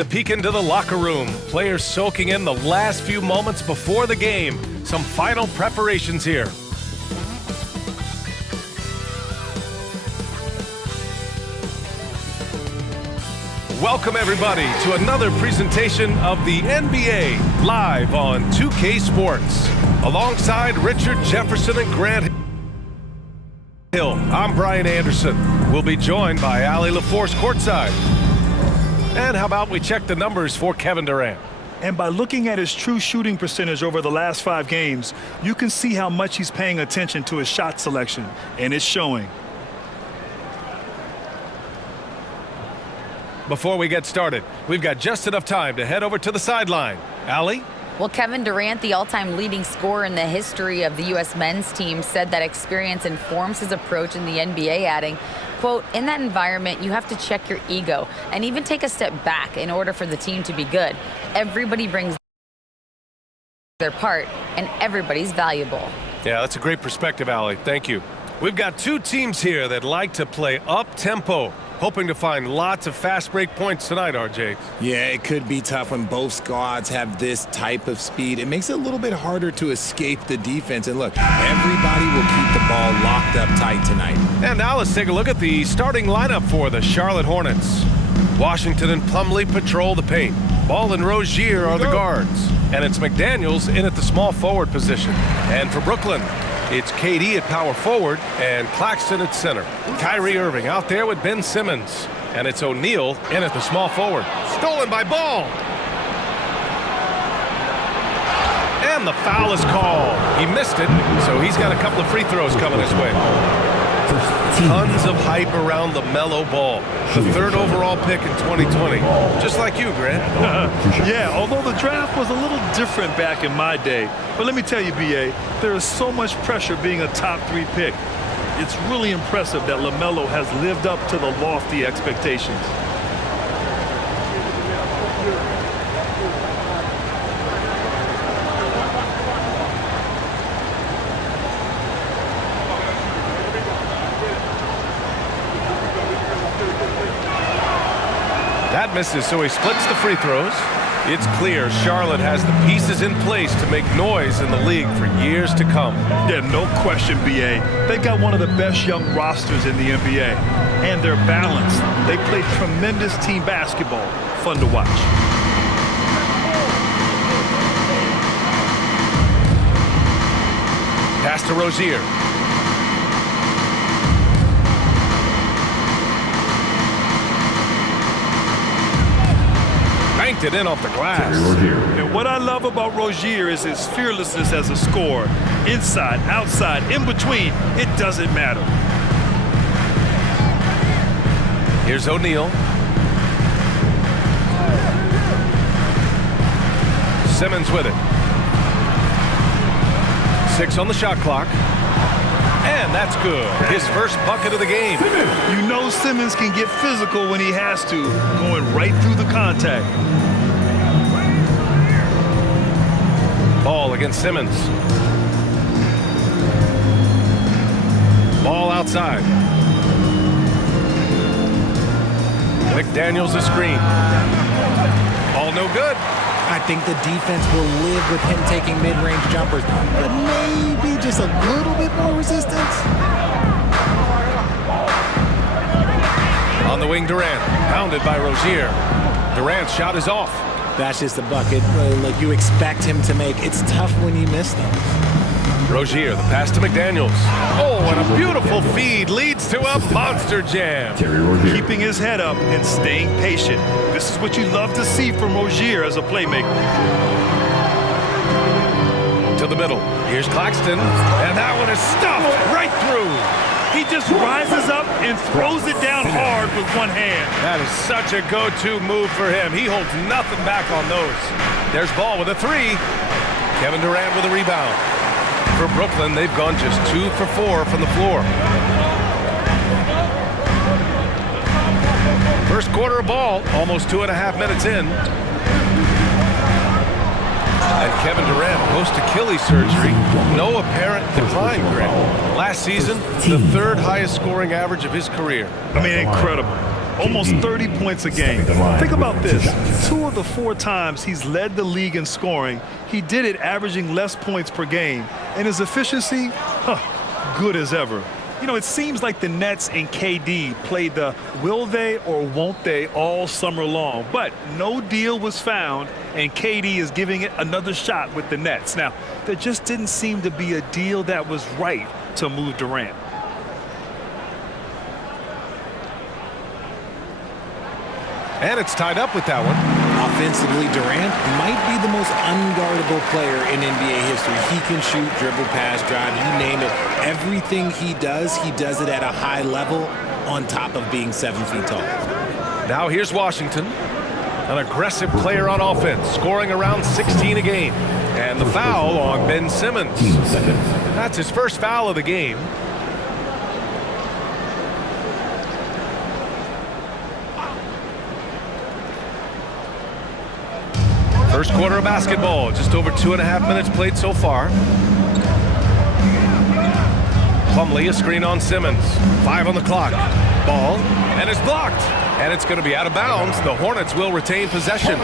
to peek into the locker room. Players soaking in the last few moments before the game. Some final preparations here. Welcome everybody to another presentation of the NBA live on 2K Sports. Alongside Richard Jefferson and Grant Hill, I'm Brian Anderson. We'll be joined by Ali LaForce courtside. And how about we check the numbers for Kevin Durant? And by looking at his true shooting percentage over the last 5 games, you can see how much he's paying attention to his shot selection, and it's showing. Before we get started, we've got just enough time to head over to the sideline. Ali? Well, Kevin Durant, the all-time leading scorer in the history of the U.S. men's team, said that experience informs his approach in the NBA, adding, quote, "In that environment, you have to check your ego and even take a step back in order for the team to be good. Everybody brings their part, and everybody's valuable." Yeah, that's a great perspective, Ali. Thank you. We've got 2 teams here that like to play up-tempo, hoping to find lots of fast break points tonight, RJ. Yeah, it could be tough when both squads have this type of speed. It makes it a little bit harder to escape the defense. And look, everybody will keep the ball locked up tight tonight. And now let's take a look at the starting lineup for the Charlotte Hornets. Washington and Plumlee patrol the paint. Ball and Rozier are the guards. And it's McDaniels in at the small forward position. And for Brooklyn, it's KD at power forward and Claxton at center. Kyrie Irving out there with Ben Simmons. And it's O'Neal in at the small forward. Stolen by Ball. And the foul is called. He missed it, so he's got a couple of free throws coming his way. Tons of hype around the Melo Ball, the 3rd overall pick in 2020. Just like you, Grant. Yeah, although the draft was a little different back in my day. But let me tell you, B.A., there is so much pressure being a top 3 pick. It's really impressive that LaMelo has lived up to the lofty expectations. That misses, so he splits the free throws. It's clear Charlotte has the pieces in place to make noise in the league for years to come. Yeah, no question, B.A. They've got one of the best young rosters in the NBA. And they're balanced. They play tremendous team basketball. Fun to watch. Pass to Rozier. Banked it in off the glass. And what I love about Rozier is his fearlessness as a scorer. Inside, outside, in between, it doesn't matter. Here's O'Neal. Simmons with it. 6 on the shot clock. And that's good. His first bucket of the game. You know Simmons can get physical when he has to, going right through the contact. Ball against Simmons. Ball outside. McDaniels a screen. Ball no good. I think the defense will live with him taking mid-range jumpers, but maybe just a little bit more resistance. On the wing, Durant. Pounded by Rozier. Durant's shot is off. That's just a bucket like you expect him to make. It's tough when you miss those. Rozier, the pass to McDaniels. Oh, and a beautiful feed leads to a monster jam. Keeping his head up and staying patient. This is what you love to see from Rozier as a playmaker. To the middle. Here's Claxton. And that one is stuffed right through. He just rises up and throws it down hard with one hand. That is such a go-to move for him. He holds nothing back on those. There's Ball with a 3. Kevin Durant with a rebound. For Brooklyn, they've gone just 2 for 4 from the floor. First quarter of ball, almost 2.5 minutes in. And Kevin Durant, post-Achilles surgery, no apparent decline, Grant. Last season, the 3rd highest scoring average of his career. I mean, incredible. almost 30 points a game. Think about this. 2 of the 4 times he's led the league in scoring, he did it averaging less points per game. And his efficiency, good as ever. You know, it seems like the Nets and KD played the will they or won't they all summer long. But no deal was found, and KD is giving it another shot with the Nets. Now, there just didn't seem to be a deal that was right to move Durant. And it's tied up with that one. Offensively, Durant might be the most unguardable player in NBA history. He can shoot, dribble, pass, drive, you name it. Everything he does it at a high level on top of being 7 feet tall. Now here's Washington, an aggressive player on offense, scoring around 16 a game. And the foul on Ben Simmons. That's his first foul of the game. First quarter of basketball, just over 2.5 minutes played so far. Plumlee, a screen on Simmons. 5 on the clock. Ball, and it's blocked. And it's going to be out of bounds. The Hornets will retain possession.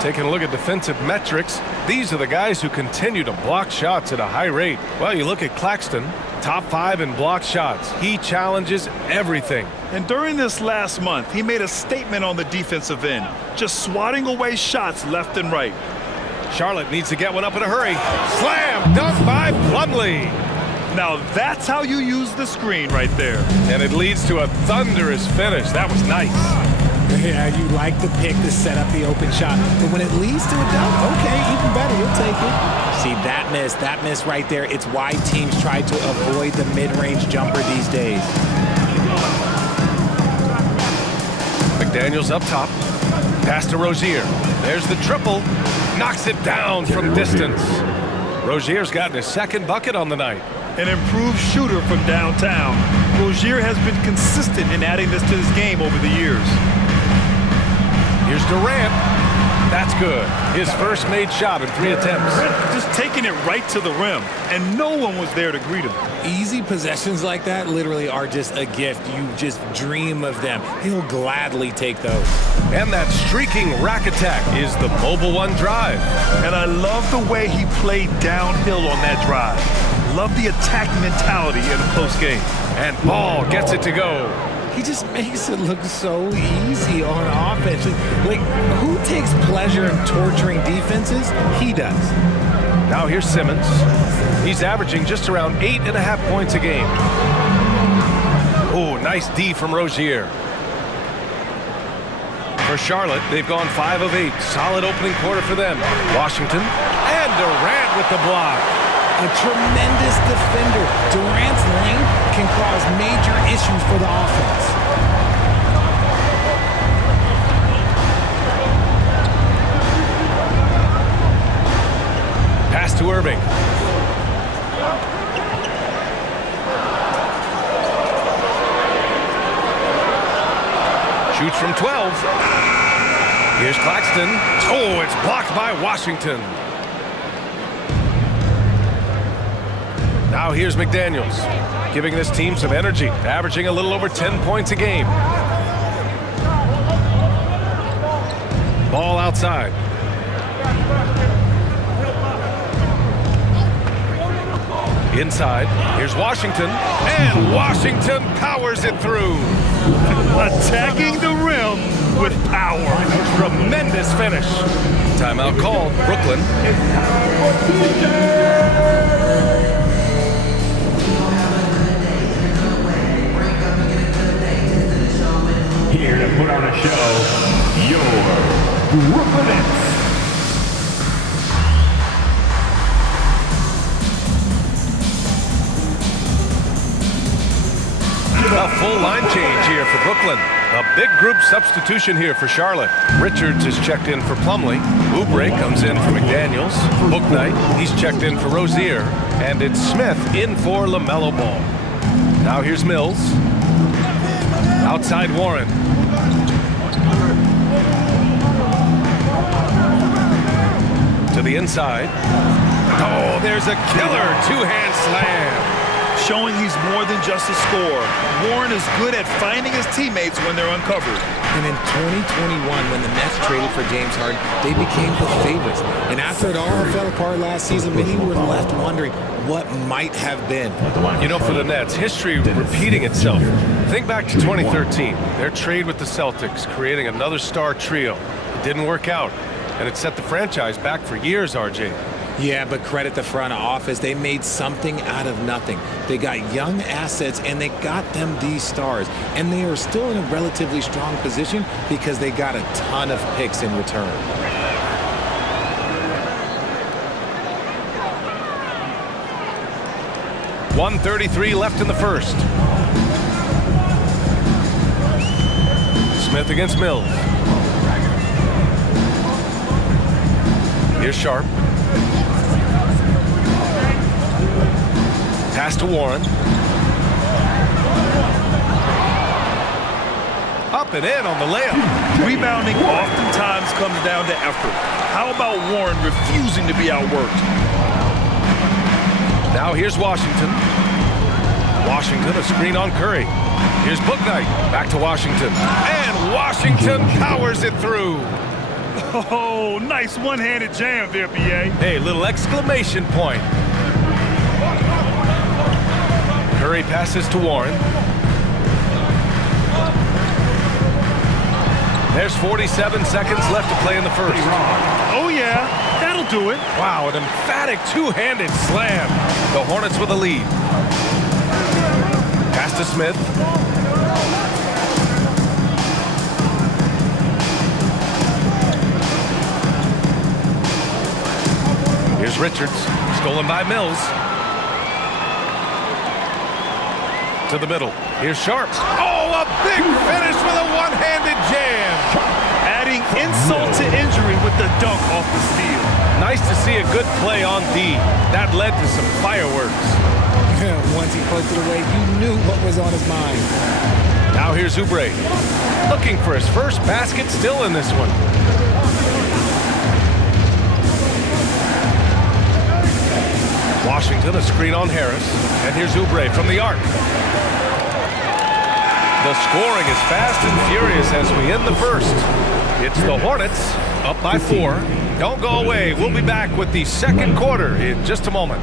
Taking a look at defensive metrics, these are the guys who continue to block shots at a high rate. Well, you look at Claxton, top 5 in blocked shots. He challenges everything. And during this last month, he made a statement on the defensive end, just swatting away shots left and right. Charlotte needs to get one up in a hurry. Slam dunk by Plumlee. Now that's how you use the screen right there. And it leads to a thunderous finish. That was nice. Yeah, you like the pick to set up the open shot. But when it leads to a dunk, okay, even better, you'll take it. See, that miss right there, it's why teams try to avoid the mid-range jumper these days. McDaniels up top. Pass to Rozier. There's the triple. Knocks it down from distance. Rozier's gotten his second bucket on the night. An improved shooter from downtown. Rozier has been consistent in adding this to his game over the years. Here's Durant. That's good. His first made shot in 3 attempts. Just taking it right to the rim, and no one was there to greet him. Easy possessions like that literally are just a gift. You just dream of them. He'll gladly take those. And that streaking rack attack is the Mobile One drive. And I love the way he played downhill on that drive. Love the attack mentality in a close game. And Ball gets it to go. He just makes it look so easy on offense. Like, who takes pleasure in torturing defenses? He does. Now here's Simmons. He's averaging just around 8.5 points a game. Oh, nice D from Rozier. For Charlotte, they've gone 5 of 8. Solid opening quarter for them. Washington and Durant with the block. A tremendous defender. Durant's length can cause major issues for the offense. Pass to Irving. Shoots from 12. Here's Claxton. Oh, it's blocked by Washington. Now here's McDaniels, giving this team some energy, averaging a little over 10 points a game. Ball outside. Inside, here's Washington, and Washington powers it through. Attacking the rim with power. Tremendous finish. Timeout called, Brooklyn. Here to put on a show, your Brooklyn Nets. A full line change here for Brooklyn. A big group substitution here for Charlotte. Richards is checked in for Plumlee. Oubre comes in for McDaniels. Bouknight, he's checked in for Rozier. And it's Smith in for LaMelo Ball. Now here's Mills. Outside Warren. To the inside. Oh, there's a killer two-hand slam. showing he's more than just a scorer. Warren is good at finding his teammates when they're uncovered. And in 2021, when the Nets traded for James Harden, they became the favorites. And after it all fell apart last season, many were left wondering what might have been. You know, for the Nets, history repeating itself. Think back to 2013, their trade with the Celtics, creating another star trio. It didn't work out, and it set the franchise back for years, RJ. Yeah, but credit the front office. They made something out of nothing. They got young assets, and they got them these stars. And they are still in a relatively strong position because they got a ton of picks in return. .133 left in the first. Smith against Mills. Here's Sharp. Pass to Warren. Up and in on the layup. Rebounding oftentimes comes down to effort. How about Warren refusing to be outworked? Now here's Washington. Washington, a screen on Curry. Here's Bouknight. Back to Washington. And Washington powers it through. Oh, nice one-handed jam there, B.A. Hey, little exclamation point. Curry passes to Warren. There's 47 seconds left to play in the first. Oh, yeah, that'll do it. Wow, an emphatic two-handed slam. The Hornets with a lead. Pass to Smith. Here's Richards, stolen by Mills. To the middle. Here's Sharp. Oh, a big finish with a one-handed jam. Adding insult to injury with the dunk off the steal. Nice to see a good play on D. That led to some fireworks. Once he poked it away, you knew what was on his mind. Now here's Oubre. Looking for his first basket, still in this one. Washington, a screen on Harris. And here's Oubre from the arc. The scoring is fast and furious as we end the first. It's the Hornets up by 4. Don't go away. We'll be back with the second quarter in just a moment.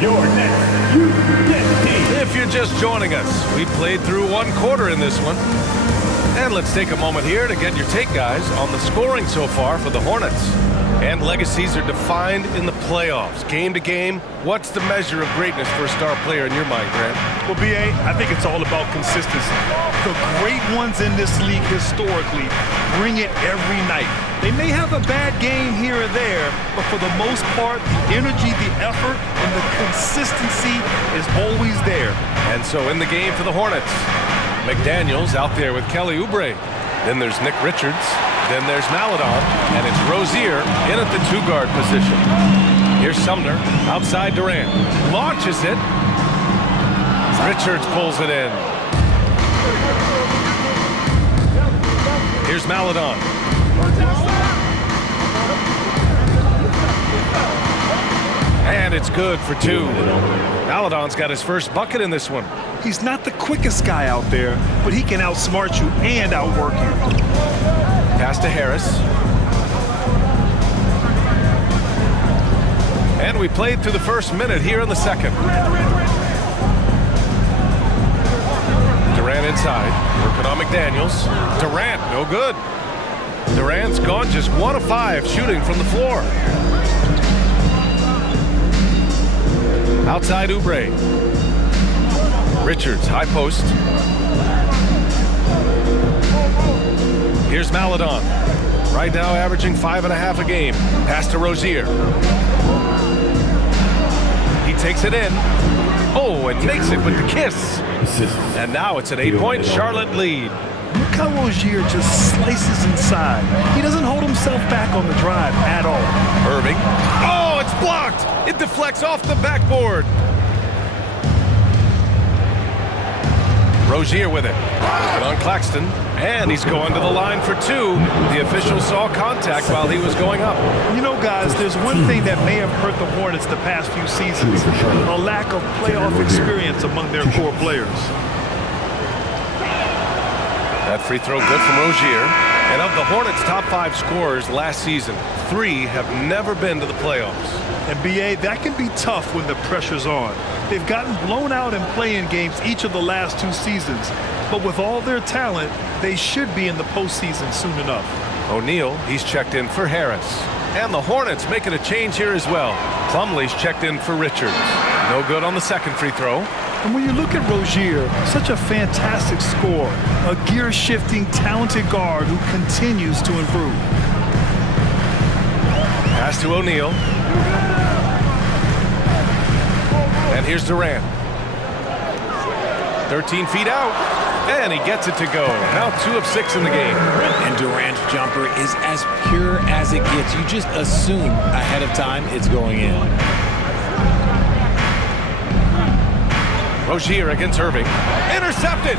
Your next UHD. If you're just joining us, we played through one quarter in this one. And let's take a moment here to get your take, guys, on the scoring so far for the Hornets. And legacies are defined in the playoffs. Game to game, what's the measure of greatness for a star player in your mind, Grant? Well, B.A., I think it's all about consistency. The great ones in this league historically bring it every night. They may have a bad game here or there, but for the most part, the energy, the effort, and the consistency is always there. And so in the game for the Hornets, McDaniels out there with Kelly Oubre. Then there's Nick Richards. Then there's Maledon. And it's Rozier in at the two-guard position. Here's Sumner outside Durant. Launches it. Richards pulls it in. Here's Maledon. And it's good for 2. Maledon's got his first bucket in this one. He's not the quickest guy out there, but he can outsmart you and outwork you. Pass to Harris. And we played through the first minute here in the second. Durant inside, working on McDaniels. Durant, no good. Durant's gone just 1 of 5 shooting from the floor. Outside Oubre. Richards, high post. Here's Maledon. Right now averaging 5.5 a game. Pass to Rozier. He takes it in. Oh, and makes it with the kiss. And now it's an 8-point Charlotte lead. Look how Rozier just slices inside. He doesn't hold himself back on the drive at all. Irving. Oh, it's Blocked! It deflects off the backboard. Rozier with it. Working on Claxton. And he's going to the line for two. The official saw contact while he was going up. You know, guys, there's one thing that may have hurt the Hornets the past few seasons. A lack of playoff experience among their core players. That free throw good from Rozier. And of the Hornets' top 5 scorers last season, 3 have never been to the playoffs. And BA, that can be tough when the pressure's on. They've gotten blown out in play-in games each of the last 2 seasons. But with all their talent, they should be in the postseason soon enough. O'Neal, he's checked in for Harris. And the Hornets making a change here as well. Plumlee's checked in for Richards. No good on the second free throw. And when you look at Rozier, such a fantastic scorer, a gear-shifting, talented guard who continues to improve. Pass to O'Neal. And here's Durant. 13 feet out. And he gets it to go. Now 2 of 6 in the game. And Durant's jumper is as pure as it gets. You just assume ahead of time it's going in. Rozier against Irving. Intercepted!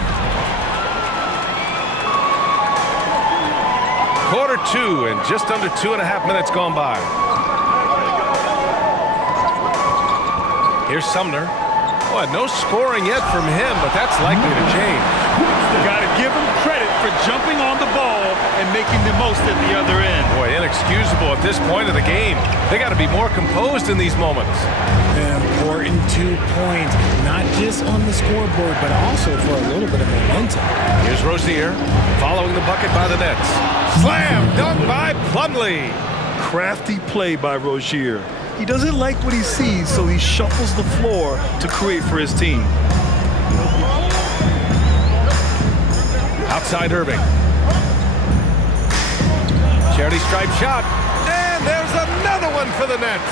Quarter 2 and just under 2.5 minutes gone by. Here's Sumner. Boy, no scoring yet from him, but that's likely to change. You got to give him credit for jumping on the ball and making the most at the other end. Boy, inexcusable at this point of the game. They got to be more composed in these moments. An important 2 points, not just on the scoreboard, but also for a little bit of momentum. Here's Rozier, following the bucket by the Nets. Slam dunk by Plumlee. Crafty play by Rozier. He doesn't like what he sees, so he shuffles the floor to create for his team. Outside Irving. Charity stripe shot. And there's another one for the Nets.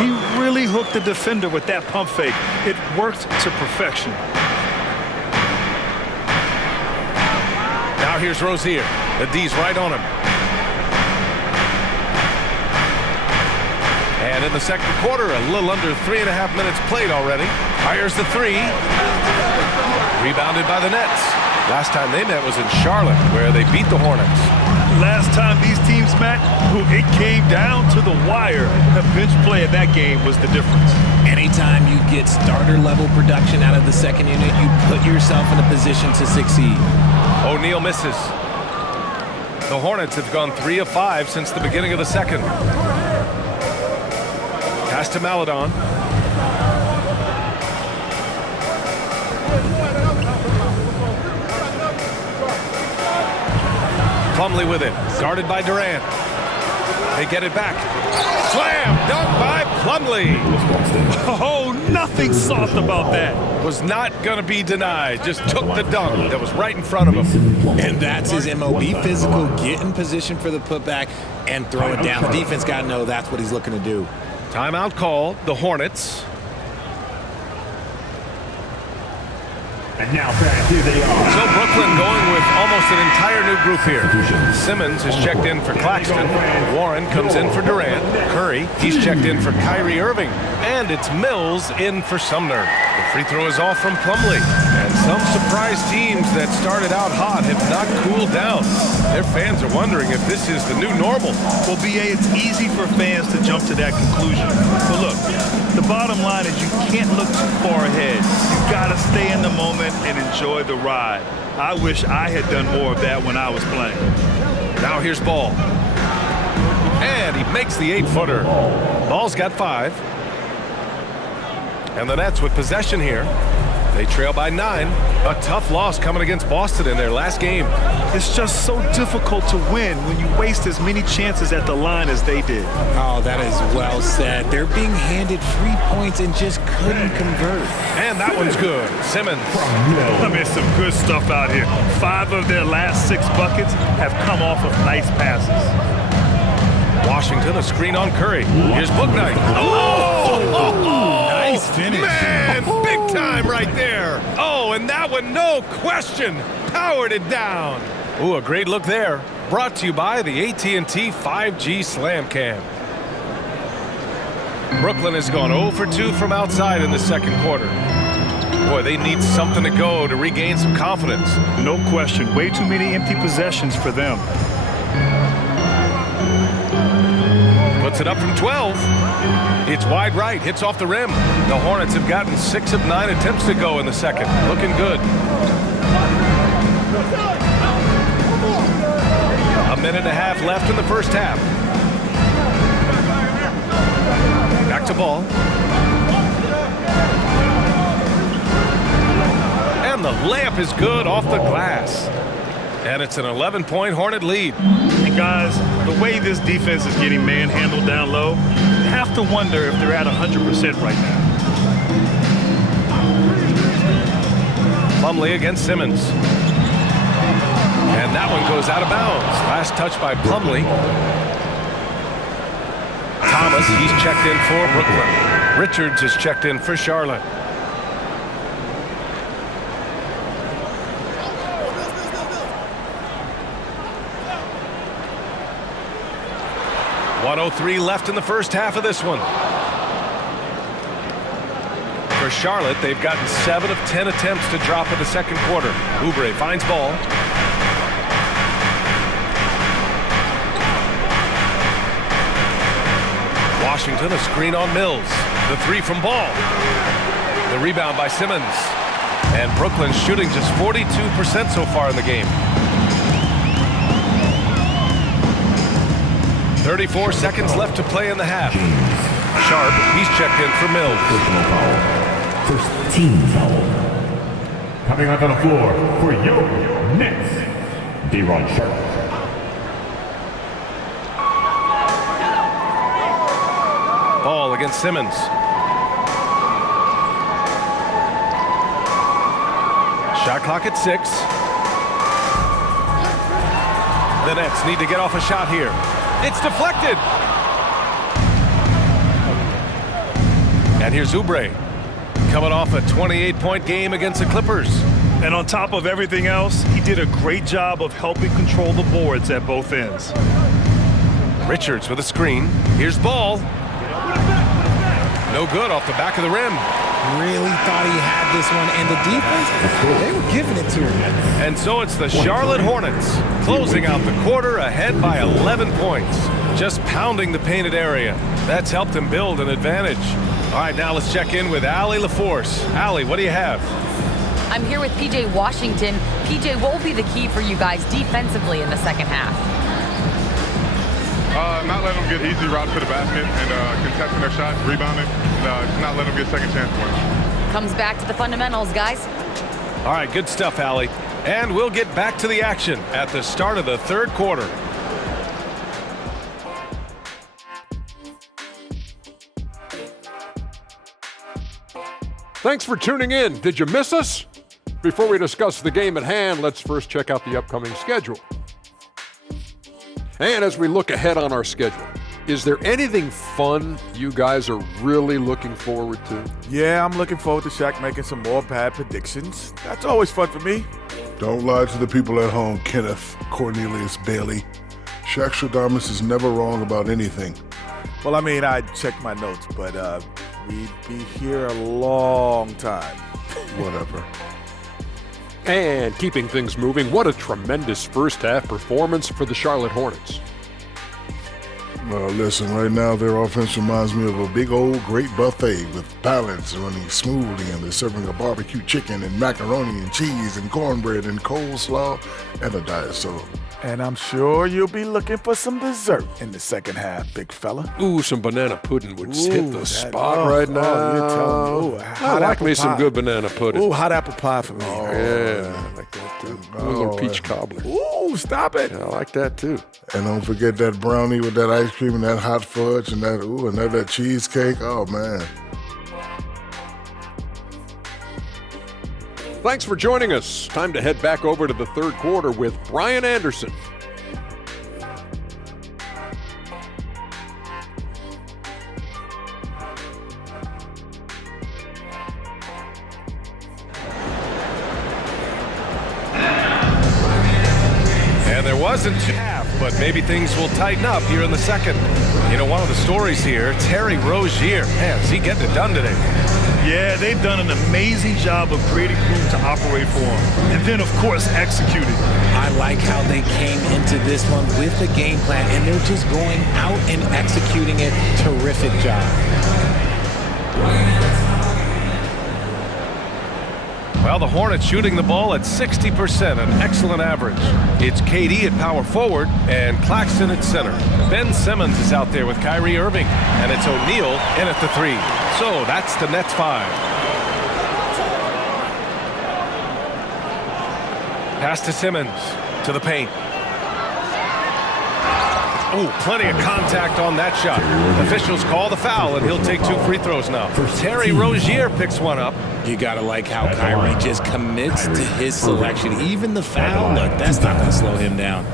He really hooked the defender with that pump fake. It worked to perfection. Now here's Rozier. The D's right on him. And in the second quarter, a little under 3.5 minutes played already. Fires the 3. Rebounded by the Nets. Last time they met was in Charlotte, where they beat the Hornets. Last time these teams met, it came down to the wire. The bench play of that game was the difference. Anytime you get starter-level production out of the second unit, you put yourself in a position to succeed. O'Neal misses. The Hornets have gone 3 of 5 since the beginning of the second. Pass to Maledon. Plumlee with it, guarded by Durant. They get it back. Slam dunk by Plumlee. Oh, nothing soft about that. Was not going to be denied. Just took the dunk that was right in front of him. And that's his MO. Be physical, get in position for the putback, and throw it down. The defense got to know that's what he's looking to do. Timeout called, the Hornets. And now back, here they are. So Brooklyn going with almost an entire new group here. Simmons is checked in for Claxton. Warren comes in for Durant. Curry, he's checked in for Kyrie Irving. And it's Mills in for Sumner. The free throw is off from Plumlee. And some surprise teams that started out hot have not cooled down. Their fans are wondering if this is the new normal. Well, BA, it's easy for fans to jump to that conclusion. But look, the bottom line is you can't look too far ahead. You got to stay in the moment and enjoy the ride. I wish I had done more of that when I was playing. Now here's Ball. And he makes the 8-footer. Ball's got 5. And the Nets with possession here. They trail by 9. A tough loss coming against Boston in their last game. It's just so difficult to win when you waste as many chances at the line as they did. Oh, that is well said. They're being handed free points and just couldn't convert. And that one's good. Simmons. I mean, some good stuff out here. 5 of their last 6 buckets have come off of nice passes. Washington, a screen on Curry. Here's Bouknight. Oh! Nice finish. Man, big time right there. Oh, and that one, no question, powered it down. Ooh, a great look there. Brought to you by the AT&T 5G Slam Cam. Brooklyn has gone 0 for 2 from outside in the second quarter. Boy, they need something to go to regain some confidence. No question. Way too many empty possessions for them. Puts it up from 12. It's wide right, hits off the rim. The Hornets have gotten 6 of 9 attempts to go in the second. Looking good. A minute and a half left in the first half. Back to Ball. And the layup is good off the glass. And it's an 11-point Hornet lead. And guys, the way this defense is getting manhandled down low, you have to wonder if they're at 100% right now. Plumlee against Simmons. And that one goes out of bounds. Last touch by Plumlee. Thomas, he's checked in for Brooklyn. Richards is checked in for Charlotte. .103 left in the first half of this one. For Charlotte, they've gotten 7 of 10 attempts to drop in the second quarter. Oubre finds Ball. Washington, a screen on Mills. The 3 from Ball. The rebound by Simmons. And Brooklyn shooting just 42% so far in the game. 34 seconds left to play in the half. Sharp, he's checked in for Mills. Personal foul. First team foul. Coming onto the floor for your Nets, D-Ron Sharp. Ball against Simmons. Shot clock at 6. The Nets need to get off a shot here. It's deflected. And here's Oubre, coming off a 28-point game against the Clippers. And on top of everything else, he did a great job of helping control the boards at both ends. Richards with a screen. Here's Ball. No good off the back of the rim. Really thought he had this one, and the defense, they were giving it to him. And so it's the Charlotte Hornets closing out the quarter ahead by 11 points. Just pounding the painted area. That's helped him build an advantage. All right, now let's check in with Allie LaForce. Allie, what do you have? I'm here with PJ Washington. PJ, what will be the key for you guys defensively in the second half? Not letting them get easy routes to the basket and contesting their shots, rebounding, just not letting them get second chance points. Comes back to the fundamentals, guys. All right, good stuff, Allie. And we'll get back to the action at the start of the third quarter. Thanks for tuning in. Did you miss us? Before we discuss the game at hand, let's first check out the upcoming schedule. And as we look ahead on our schedule, is there anything fun you guys are really looking forward to? Yeah, I'm looking forward to Shaq making some more bad predictions. That's always fun for me. Don't lie to the people at home, Kenneth Cornelius Bailey. Shaq Stradamus is never wrong about anything. Well, I mean, I checked my notes, but we'd be here a long time. Whatever. And keeping things moving, what a tremendous first half performance for the Charlotte Hornets. Well, listen, right now their offense reminds me of a big old great buffet with balance running smoothly, and they're serving a barbecue chicken and macaroni and cheese and cornbread and coleslaw and a diet soda. And I'm sure you'll be looking for some dessert in the second half, big fella. Ooh, some banana pudding would hit the spot oh, right now. Oh, you're telling me. Ooh, I like me some good banana pudding. Ooh, hot apple pie for me. Oh, yeah, I like that too. A little peach cobbler. Ooh, stop it. Yeah, I like that too. And don't forget that brownie with that ice cream and that hot fudge and that cheesecake. Oh, man. Thanks for joining us. Time to head back over to the third quarter with Brian Anderson. And there wasn't half. but maybe things will tighten up here in the second. You know, one of the stories here, Terry Rozier. Man, is he getting it done today? Yeah, they've done an amazing job of creating room to operate for him. And then, of course, executing. I like how they came into this one with the game plan, and they're just going out and executing it. Terrific job. Well, the Hornets shooting the ball at 60%, an excellent average. It's KD at power forward and Claxton at center. Ben Simmons is out there with Kyrie Irving, and it's O'Neal in at the 3. So that's the Nets 5. Pass to Simmons, to the paint. Ooh, plenty of contact on that shot. Officials call the foul, and he'll take 2 free throws now. Terry Rozier picks one up. You gotta like how Kyrie just commits to his selection. Even the foul, look, that's not gonna slow him down.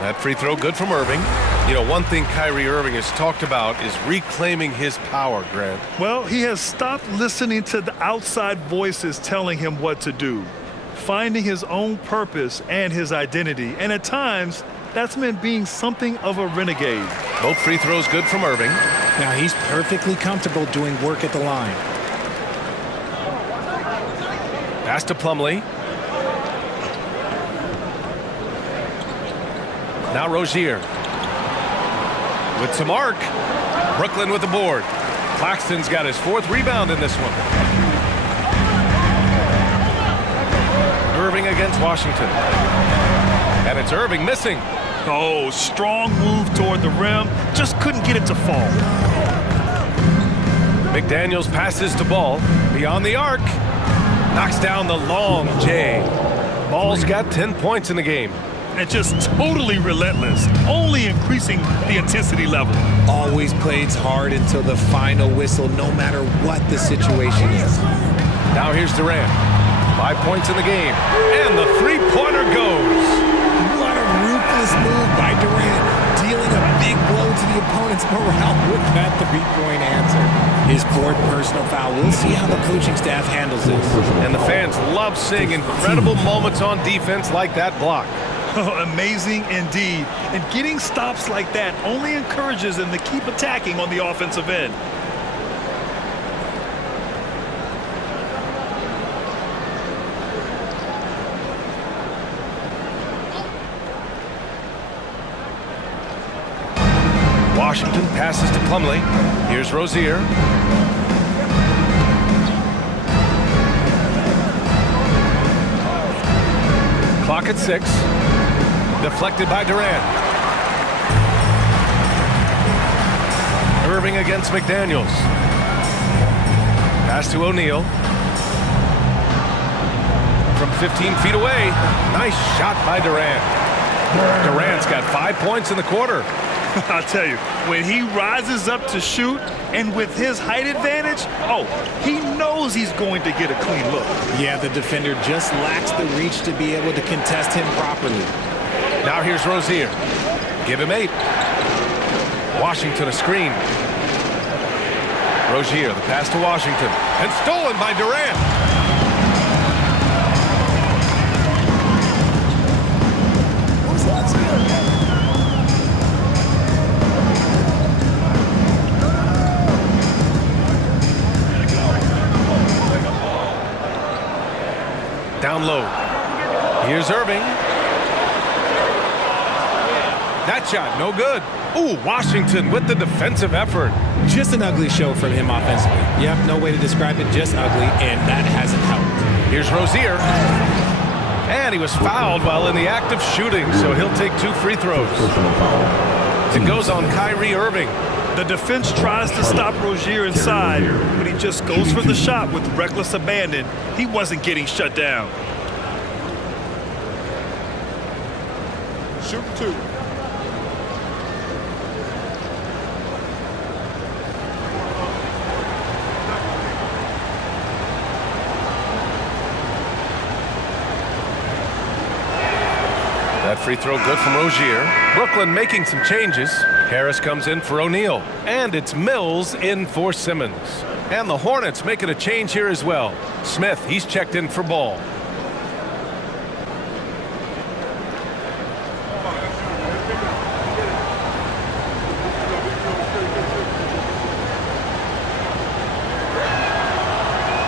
That free throw good from Irving. You know, one thing Kyrie Irving has talked about is reclaiming his power, Grant. Well, he has stopped listening to the outside voices telling him what to do, finding his own purpose and his identity. And at times, that's meant being something of a renegade. Both free throws good from Irving. Now he's perfectly comfortable doing work at the line. Pass to Plumlee. Now Rozier. With some arc. Brooklyn with the board. Claxton's got his 4th rebound in this one. Irving against Washington. And it's Irving missing. Oh, strong move toward the rim. Just couldn't get it to fall. McDaniels passes to Ball. Beyond the arc. Knocks down the long J. Ball's got 10 points in the game. And just totally relentless, only increasing the intensity level. Always plays hard until the final whistle, no matter what the situation is. Now here's Durant. 5 points in the game. And the three-pointer goes. What a ruthless move by Durant, dealing a big blow to the opponent's morale with that three-point answer. His 4th personal foul. We'll see how the coaching staff handles this. And the fans love seeing incredible moments on defense like that block. Amazing indeed. And getting stops like that only encourages them to keep attacking on the offensive end. Washington passes to Plumlee. Here's Rozier. Clock at 6. Deflected by Durant. Irving against McDaniels. Pass to O'Neal. From 15 feet away. Nice shot by Durant. Durant's got 5 points in the quarter. I'll tell you, when he rises up to shoot and with his height advantage, he knows he's going to get a clean look. Yeah, the defender just lacks the reach to be able to contest him properly. Now here's Rozier. Give him 8. Washington a screen. Rozier, the pass to Washington. And stolen by Durant. Down low. Here's Irving. That shot, no good. Ooh, Washington with the defensive effort. Just an ugly show from him offensively. Yep, no way to describe it, just ugly, and that hasn't helped. Here's Rozier. And he was fouled while in the act of shooting, so he'll take 2 free throws. It goes on Kyrie Irving. The defense tries to stop Rozier inside, but he just goes for the shot with reckless abandon. He wasn't getting shut down. Shoot 2. That free throw good from Rozier. Brooklyn making some changes. Harris comes in for O'Neal. And it's Mills in for Simmons. And the Hornets making a change here as well. Smith, he's checked in for Ball.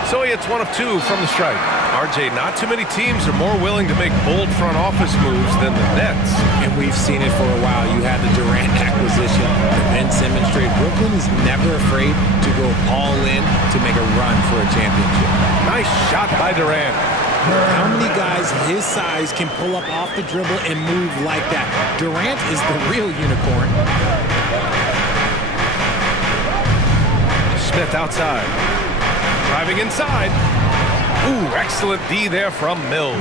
So he hits one of two from the strike. RJ, not too many teams are more willing to make bold front office moves than the Nets. And we've seen it for a while. You had the Durant acquisition, the Ben Simmons trade. Brooklyn is never afraid to go all in to make a run for a championship. Nice shot by Durant. How many guys his size can pull up off the dribble and move like that? Durant is the real unicorn. Smith outside. Driving inside. Ooh, excellent D there from Mills.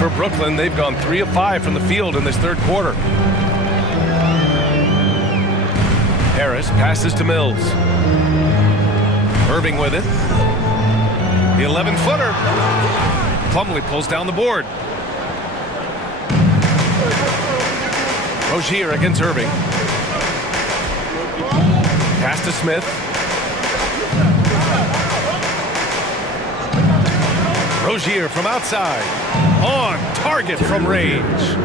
For Brooklyn, they've gone 3 of 5 from the field in this third quarter. Harris passes to Mills. Irving with it. The 11-footer. Plumlee pulls down the board. Rozier against Irving. Pass to Smith. Rozier from outside. On target from range.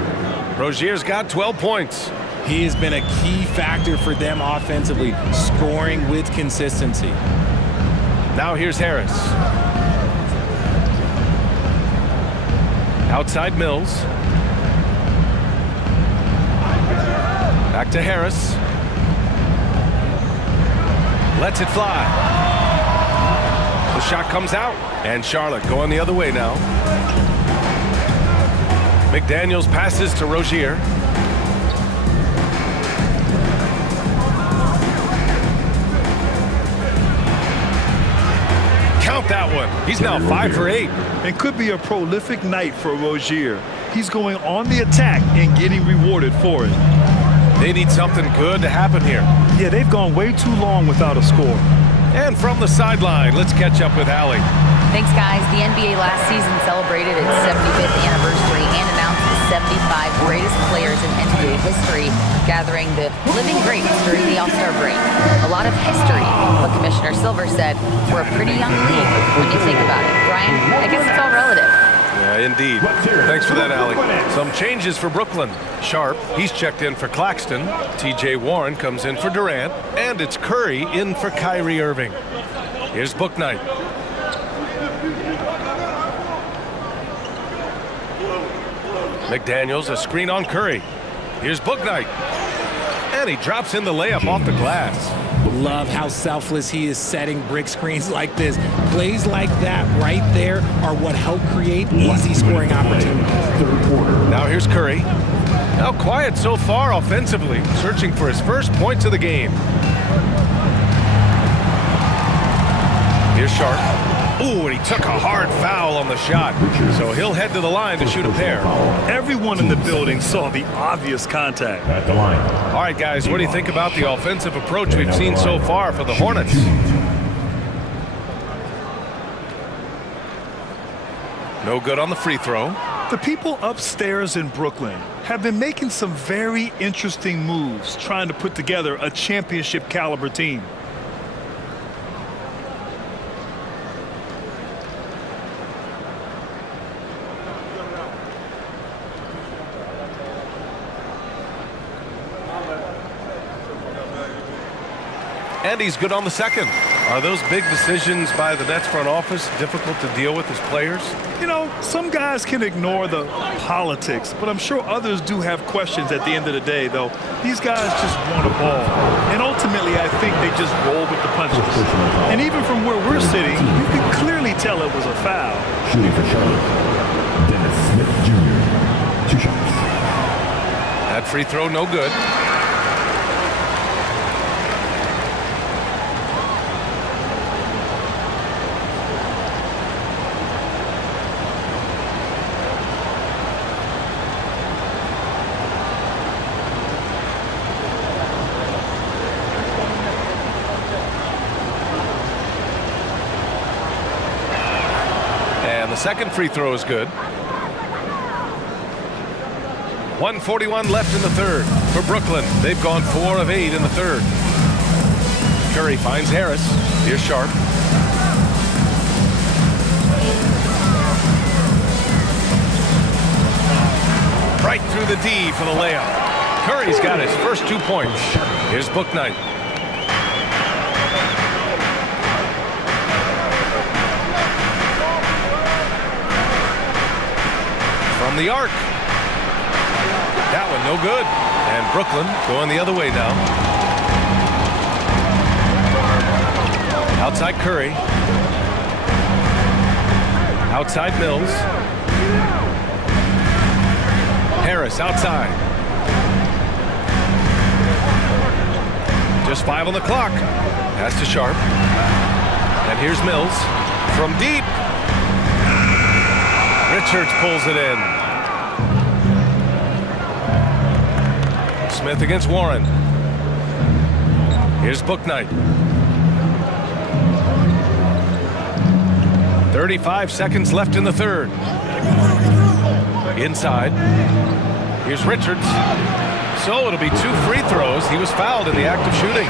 Rozier's got 12 points. He has been a key factor for them offensively, scoring with consistency. Now here's Harris. Outside Mills. Back to Harris. Lets it fly. The shot comes out, and Charlotte going the other way now. McDaniels passes to Rozier. Count that one. He's now 5 for 8. It could be a prolific night for Rozier. He's going on the attack and getting rewarded for it. They need something good to happen here. Yeah, they've gone way too long without a score. And from the sideline, let's catch up with Allie. Thanks, guys. The NBA last season celebrated its 75th anniversary and announced the 75 greatest players in NBA history, gathering the living greats during the All-Star break. A lot of history, but Commissioner Silver said we're a pretty young league when you think about it. Brian, I guess it's all relative. Yeah, indeed. Thanks for that, Allie. Some changes for Brooklyn. Sharp, he's checked in for Claxton. TJ Warren comes in for Durant. And it's Curry in for Kyrie Irving. Here's Bouknight. McDaniels, a screen on Curry. Here's Bouknight. And he drops in the layup off the glass. Love how selfless he is setting brick screens like this. Plays like that right there are what help create easy scoring opportunities. Now here's Curry. Now quiet so far offensively, searching for his first points of the game. Here's Sharp. Ooh, and he took a hard foul on the shot. So he'll head to the line to shoot a pair. Everyone in the building saw the obvious contact. At the line. All right, guys, what do you think about the offensive approach we've seen so far for the Hornets? No good on the free throw. The people upstairs in Brooklyn have been making some very interesting moves, trying to put together a championship caliber team. And he's good on the second. Are those big decisions by the Nets front office difficult to deal with as players? You know, some guys can ignore the politics, but I'm sure others do have questions at the end of the day, though. These guys just want a ball. And ultimately, I think they just roll with the punches. And even from where we're sitting, you can clearly tell it was a foul. Shooting for Charlotte, Dennis Smith Jr. 2 shots. That free throw, no good. The second free throw is good. 1:41 left in the third. For Brooklyn, they've gone 4 of 8 in the third. Curry finds Harris. Here's Sharp. Right through the D for the layup. Curry's got his first 2 points. Here's Bouknight. from the arc. That one no good. And Brooklyn going the other way now. Outside Curry. Outside Mills. Harris outside. Just 5 on the clock. Pass to Sharp. And here's Mills from deep. Richards pulls it in. Smith against Warren. Here's Bouknight. 35 seconds left in the third. Inside. Here's Richards. So it'll be 2 free throws. He was fouled in the act of shooting.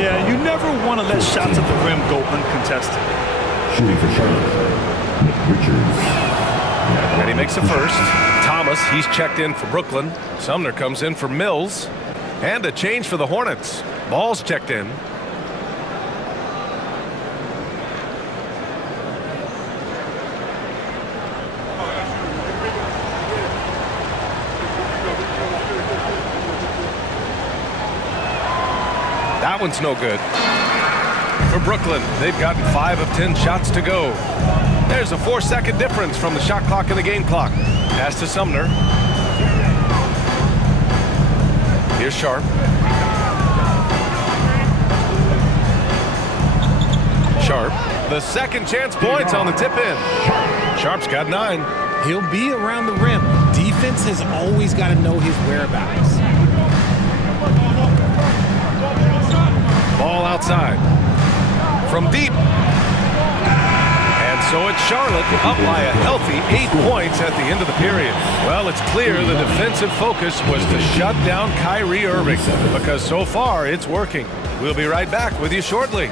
Yeah, you never want to let shots at the rim go uncontested. Shooting for Charlotte, Richards. And he makes the first. Thomas, he's checked in for Brooklyn. Sumner comes in for Mills. And a change for the Hornets. Ball's checked in. That one's no good. For Brooklyn, they've gotten 5 of 10 shots to go. There's a 4-second difference from the shot clock and the game clock. Pass to Sumner. Here's Sharp. Sharp. The second chance points on the tip in. Sharp's got 9. He'll be around the rim. Defense has always got to know his whereabouts. Ball outside. From deep. And so it's Charlotte up by a healthy 8 points at the end of the period. Well, it's clear the defensive focus was to shut down Kyrie Irving because so far it's working. We'll be right back with you shortly.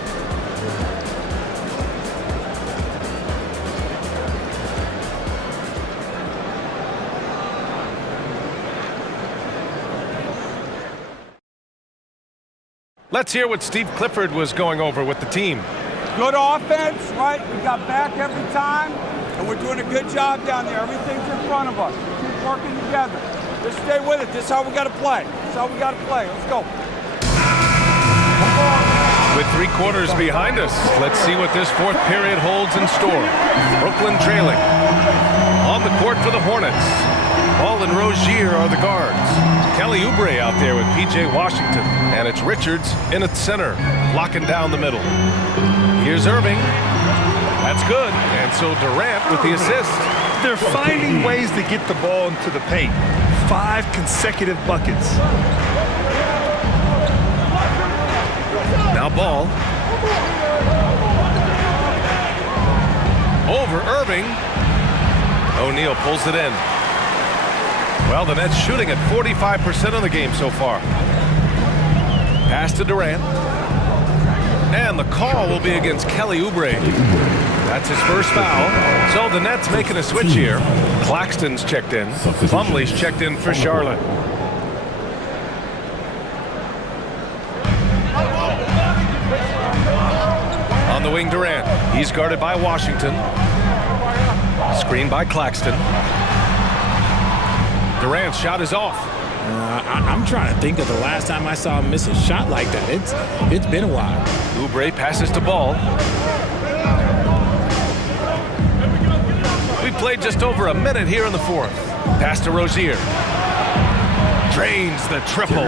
Let's hear what Steve Clifford was going over with the team. Good offense, right? We got back every time, and we're doing a good job down there. Everything's in front of us. Keep working together. Just stay with it. This is how we got to play. This is how we got to play. Let's go. With 3 quarters behind us, let's see what this 4th period holds in store. Brooklyn trailing. On the court for the Hornets. Ball and Rozier are the guards. Kelly Oubre out there with P.J. Washington. And it's Richards in at center, locking down the middle. Here's Irving. That's good. And so Durant with the assist. They're finding ways to get the ball into the paint. 5 consecutive buckets. Now Ball. Over Irving. O'Neal pulls it in. Well, the Nets shooting at 45% of the game so far. Pass to Durant. And the call will be against Kelly Oubre. That's his first foul. So the Nets making a switch here. Claxton's checked in. Plumlee's checked in for Charlotte. On the wing, Durant. He's guarded by Washington. Screen by Claxton. Durant's shot is off. I'm trying to think of the last time I saw him miss a shot like that. It's been a while. Oubre passes to Ball. We played just over a minute here in the 4th. Pass to Rozier. Drains the triple.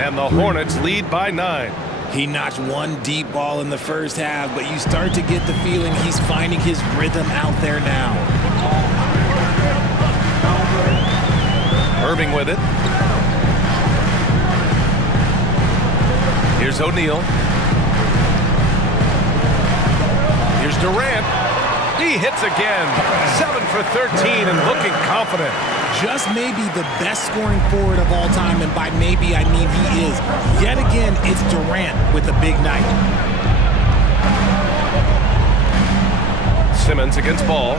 And the Hornets lead by 9. He notched 1 deep ball in the first half, but you start to get the feeling he's finding his rhythm out there now. Irving with it. Here's O'Neal. Here's Durant. He hits again. 7 for 13 and looking confident. Just maybe the best scoring forward of all time, and by maybe I mean he is. Yet again, it's Durant with a big night. Simmons against Ball.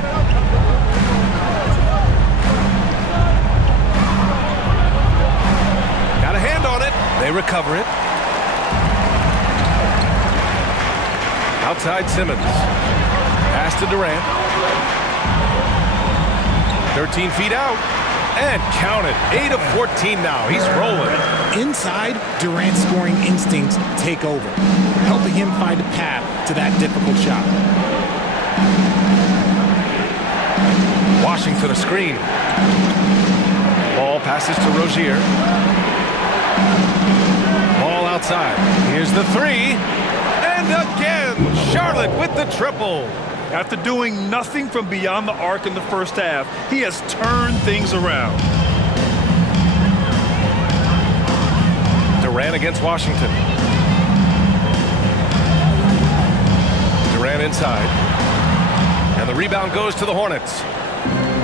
Got a hand on it. They recover it. Outside Simmons. Pass to Durant. 13 feet out. And count it, 8 of 14 now. He's rolling. Inside, Durant's scoring instincts take over, helping him find a path to that difficult shot. Washington a screen. Ball passes to Rozier. Ball outside. Here's the three. And again, Charlotte with the triple. After doing nothing from beyond the arc in the first half, he has turned things around. Durant against Washington. Durant inside. And the rebound goes to the Hornets.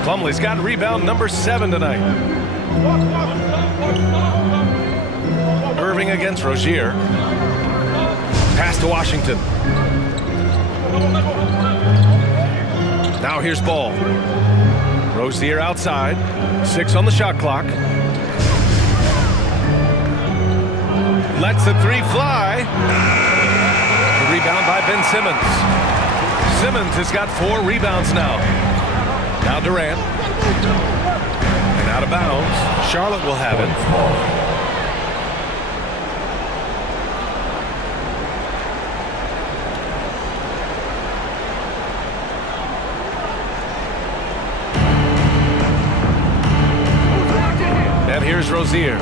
Plumlee's got rebound number 7 tonight. Irving against Rozier. Pass to Washington. Now here's Ball. Rozier outside. 6 on the shot clock. Lets the three fly. The rebound by Ben Simmons. Simmons has got 4 rebounds now. Now Durant. And out of bounds. Charlotte will have it. And here's Rozier.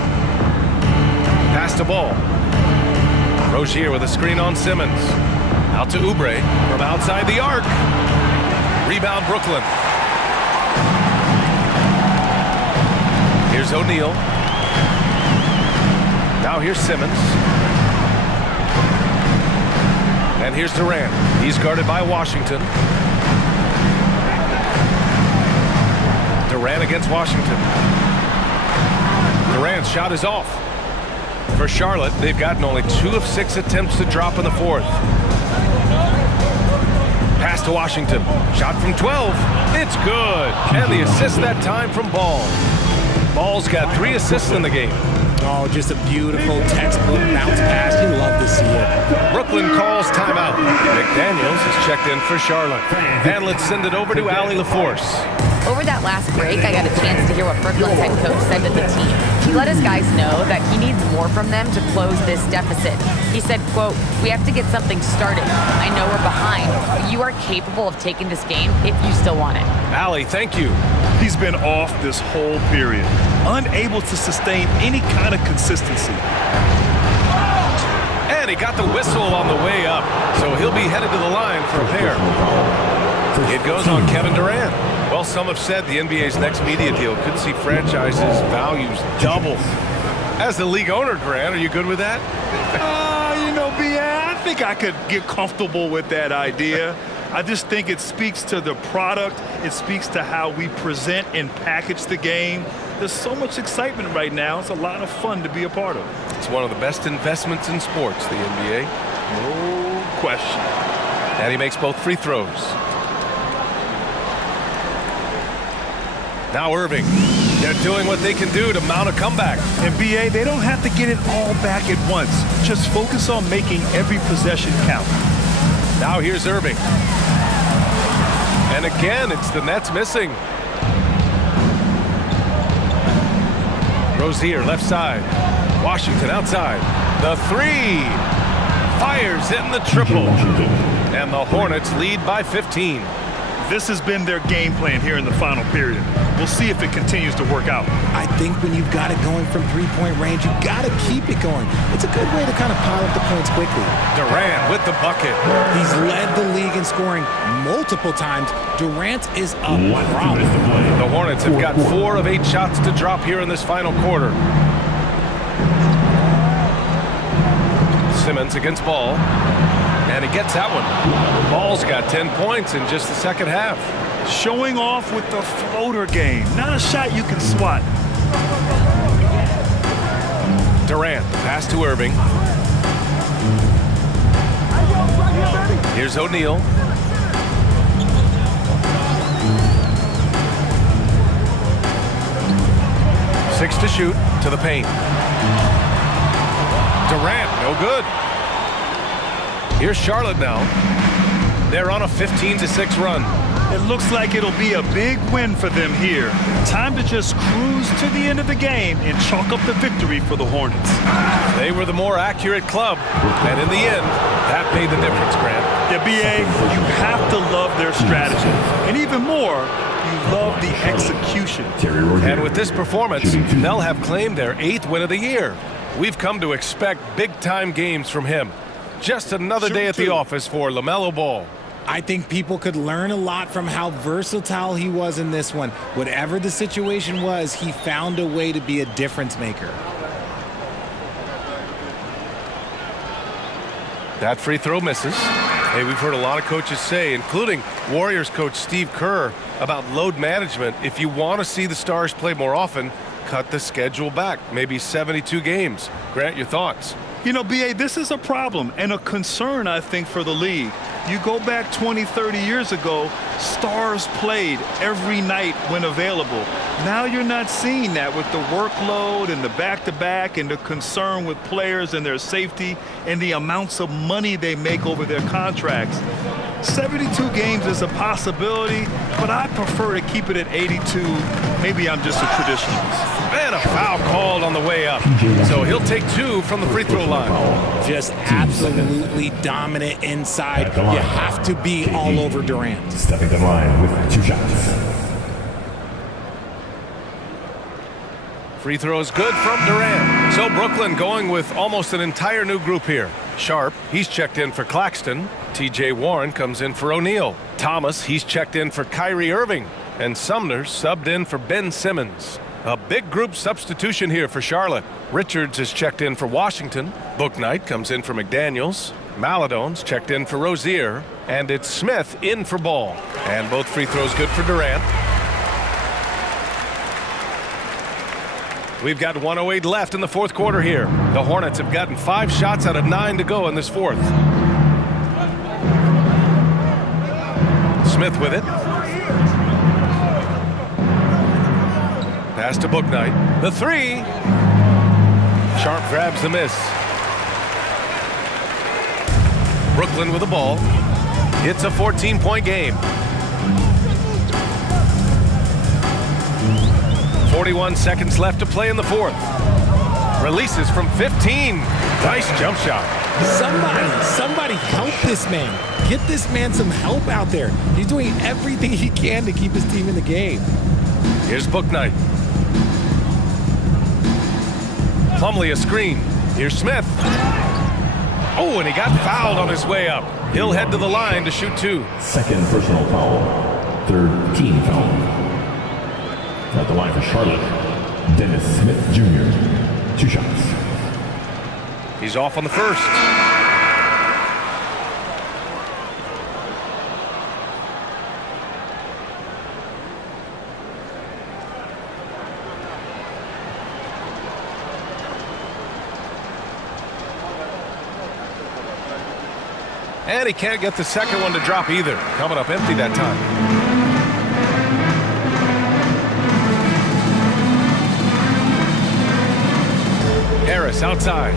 Pass to Ball. Rozier with a screen on Simmons. Out to Oubre from outside the arc. Rebound Brooklyn. Here's O'Neal. Now here's Simmons. And here's Durant. He's guarded by Washington. Durant against Washington. Durant's shot is off. For Charlotte, they've gotten only 2 of 6 attempts to drop in the fourth. Pass to Washington. Shot from 12. It's good. And the assist that time from Ball. Ball's got 3 assists in the game. Oh, just a beautiful textbook bounce pass. You love to see it. Brooklyn calls timeout. McDaniels is checked in for Charlotte. And let's send it over to Allie LaForce. Over that last break, I got a chance to hear what Brooklyn's head coach said to the team. He let his guys know that he needs more from them to close this deficit. He said, quote, "We have to get something started. I know we're behind, but you are capable of taking this game if you still want it." Allie, thank you. He's been off this whole period, unable to sustain any kind of consistency. And he got the whistle on the way up, so he'll be headed to the line for a pair. It goes on Kevin Durant. Well, some have said the NBA's next media deal could see franchises' values double. As the league owner, Durant, are you good with that? I think I could get comfortable with that idea. I just think it speaks to the product. It speaks to how we present and package the game. There's so much excitement right now. It's a lot of fun to be a part of. It's one of the best investments in sports, the NBA. No question. And he makes both free throws. Now Irving. They're doing what they can do to mount a comeback. And BA, they don't have to get it all back at once. Just focus on making every possession count. Now here's Irving. And again, it's the Nets missing. Rozier left side. Washington outside. The three. Fires in the triple. And the Hornets lead by 15. This has been their game plan here in the final period. We'll see if it continues to work out. I think when you've got it going from three-point range, you've got to keep it going. It's a good way to kind of pile up the points quickly. Durant with the bucket. He's led the league in scoring multiple times. Durant is a problem. The Hornets have got 4 of 8 shots to drop here in this final quarter. Simmons against Ball. And he gets that one. Ball's got 10 points in just the second half. Showing off with the floater game. Not a shot you can swat. Durant, the pass to Irving. Here's O'Neal. Six to shoot to the paint. Durant, no good. Here's Charlotte now. They're on a 15-6 run. It looks like it'll be a big win for them here. Time to just cruise to the end of the game and chalk up the victory for the Hornets. They were the more accurate club, and in the end, that made the difference, Grant. Yeah, BA, you have to love their strategy. And even more, you love the execution. And with this performance, they'll have claimed their 8th win of the year. We've come to expect big-time games from him. Just another day at the office for LaMelo Ball. I think people could learn a lot from how versatile he was in this one. Whatever the situation was, he found a way to be a difference maker. That free throw misses. Hey, we've heard a lot of coaches say, including Warriors coach Steve Kerr, about load management. If you want to see the Stars play more often, cut the schedule back, maybe 72 games. Grant, your thoughts? You know, BA, this is a problem and a concern, I think, for the league. You go back 20, 30 years ago, Stars played every night when available. Now you're not seeing that with the workload and the back-to-back and the concern with players and their safety and the amounts of money they make over their contracts. 72 games is a possibility, but I prefer to keep it at 82. Maybe I'm just a traditionalist. And a foul called on the way up. So he'll take 2 from the free throw line. Just absolutely dominant inside. You have to be all over Durant. Stepping to the line with 2 shots. Free throw is good from Durant. So Brooklyn going with almost an entire new group here. Sharp, he's checked in for Claxton. T.J. Warren comes in for O'Neal. Thomas, he's checked in for Kyrie Irving. And Sumner subbed in for Ben Simmons. A big group substitution here for Charlotte. Richards is checked in for Washington. Bouknight comes in for McDaniels. Maladone's checked in for Rozier. And it's Smith in for Ball. And both free throws good for Durant. We've got 1:08 left in the fourth quarter here. The Hornets have gotten 5 shots out of 9 to go in this fourth. Smith with it. Pass to Bouknight. The 3. Sharp grabs the miss. Brooklyn with the ball. It's a 14-point game. 41 seconds left to play in the fourth. Releases from 15. Nice jump shot. Somebody help this man. Get this man some help out there. He's doing everything he can to keep his team in the game. Here's Bouknight. Plumlee a screen. Here's Smith. Oh, and he got fouled on his way up. He'll head to the line to shoot 2. Second personal foul. Third team foul. At the line for Charlotte, Dennis Smith Jr. 2 shots. He's off on the first. And he can't get the second one to drop either. Coming up empty that time. Harris outside.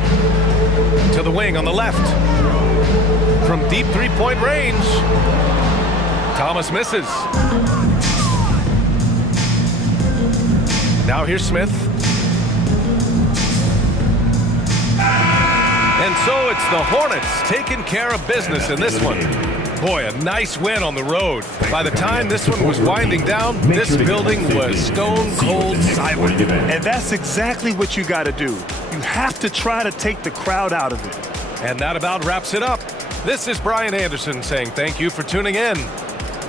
To the wing on the left. From deep 3-point range. Thomas misses. Now here's Smith. And so it's the Hornets taking care of business in this one. Boy, a nice win on the road. By the time this one was winding down, this building was stone cold silent. And that's exactly what you got to do. You have to try to take the crowd out of it. And that about wraps it up. This is Brian Anderson saying thank you for tuning in.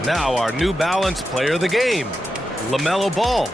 Now our New Balance player of the game, LaMelo Ball.